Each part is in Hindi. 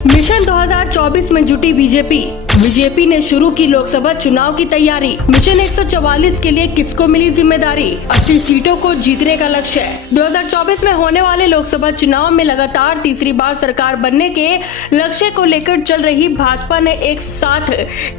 मिशन 2024 में जुटी बीजेपी ने शुरू की लोकसभा चुनाव की तैयारी। मिशन 144 के लिए किसको मिली जिम्मेदारी? 80 सीटों को जीतने का लक्ष्य है। 2024 में होने वाले लोकसभा चुनाव में लगातार तीसरी बार सरकार बनने के लक्ष्य को लेकर चल रही भाजपा ने एक साथ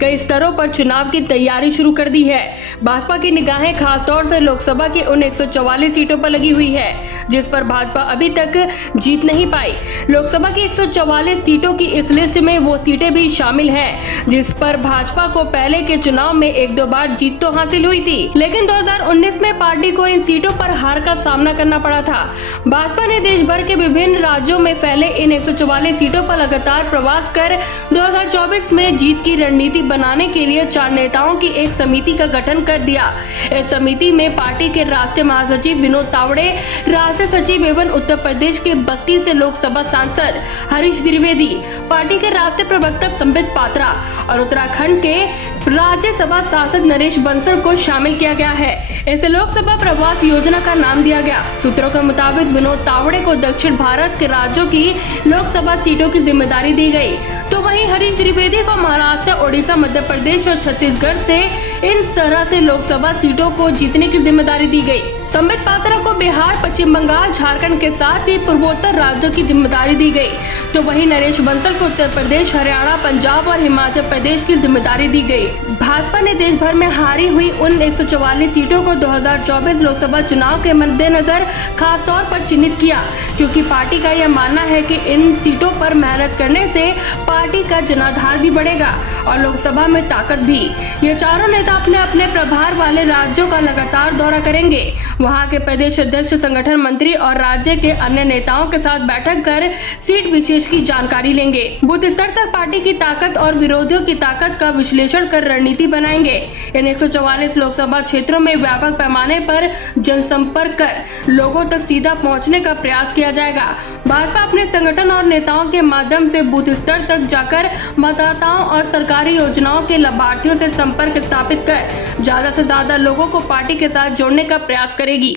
कई स्तरों पर चुनाव की तैयारी शुरू कर दी है। भाजपा की निगाहें खासतौर से लोकसभा की उन 144 सीटों पर लगी हुई है जिस पर भाजपा अभी तक जीत नहीं पाई। लोकसभा की 144 सीटों की इस लिस्ट में वो सीटें भी शामिल हैं जिस पर भाजपा को पहले के चुनाव में एक दो बार जीत तो हासिल हुई थी, लेकिन 2019 में पार्टी को इन सीटों पर हार का सामना करना पड़ा था। भाजपा ने देश भर के विभिन्न राज्यों में फैले इन 144 सीटों पर लगातार प्रवास कर 2024 में जीत की रणनीति बनाने के लिए 4 नेताओं की एक समिति का गठन कर दिया। इस समिति में पार्टी के राष्ट्रीय महासचिव विनोद तावड़े, राष्ट्रीय सचिव एवं उत्तर प्रदेश के बस्ती से लोकसभा सांसद हरीश द्विवेदी, पार्टी के राष्ट्रीय प्रवक्ता संबित पात्रा और उत्तराखंड के राज्यसभा सांसद नरेश बंसल को शामिल किया गया है। इसे लोकसभा प्रवास योजना का नाम दिया गया। सूत्रों के मुताबिक विनोद तावड़े को दक्षिण भारत के राज्यों की लोकसभा सीटों की जिम्मेदारी दी गई, तो वहीं हरीश द्विवेदी को महाराष्ट्र, ओडिशा, मध्य प्रदेश और छत्तीसगढ़ से इन तरह से लोकसभा सीटों को जीतने की जिम्मेदारी दी गई। संबित पात्रा को बिहार, पश्चिम बंगाल, झारखंड के साथ ही पूर्वोत्तर राज्यों की जिम्मेदारी दी गई, तो वहीं नरेश बंसल को उत्तर प्रदेश, हरियाणा, पंजाब और हिमाचल प्रदेश की जिम्मेदारी दी गई। भाजपा ने देश भर में हारी हुई उन 144 सीटों को 2024 लोकसभा चुनाव के मद्देनजर खास तौर पर चिन्हित किया, क्योंकि पार्टी का यह मानना है कि इन सीटों पर मेहनत करने से पार्टी का जनाधार भी बढ़ेगा और लोकसभा में ताकत भी। ये चारों नेता अपने अपने प्रभार वाले राज्यों का लगातार दौरा करेंगे, वहां के प्रदेश अध्यक्ष, संगठन मंत्री और राज्य के अन्य नेताओं के साथ बैठक कर सीट विशेष की जानकारी लेंगे। बूथ स्तर तक पार्टी की ताकत और विरोधियों की ताकत का विश्लेषण कर रणनीति बनाएंगे। इन 144 लोकसभा क्षेत्रों में व्यापक पैमाने पर जनसंपर्क कर लोगों तक सीधा पहुंचने का प्रयास किया जाएगा। भाजपा अपने संगठन और नेताओं के माध्यम से बूथ स्तर तक जाकर मतदाताओं और सरकारी योजनाओं के लाभार्थियों से संपर्क स्थापित कर ज्यादा से ज्यादा लोगों को पार्टी के साथ जोड़ने का प्रयास करेगी।